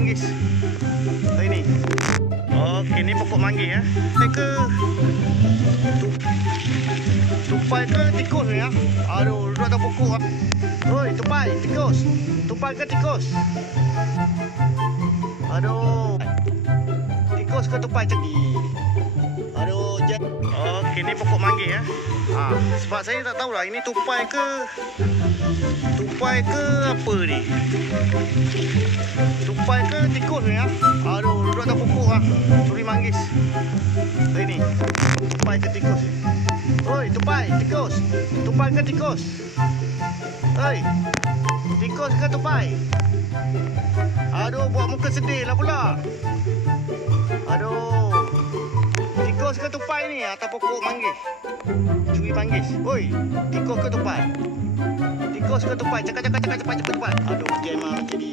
manggis. Oh, ini. Okey, ni pokok manggis ya. Ke tupai ke tikus ni ya? Aduh, duduk atas pokok ah. Oi, tupai, tikus. Tupai ke tikus? Aduh. Tikus ke tupai tadi? Aduh, okey, ni pokok manggis ya. Sebab saya tak tahulah ini tupai ke apa ni. Tupai ke tikus ni ya. Aduh, duduk atas pokok ah. Curi manggis. Ini. Tupai ke tikus? Oi, tupai, tikus. Tupai ke tikus? Oi. Tikus ke tupai? Aduh, buat muka sedih lah pula. Aduh. Tikus ke tupai ni atas pokok manggis? Curi manggis. Oi, tikus ke tupai? Tikus ke tupai? Cepat. Aduh, game macam ni.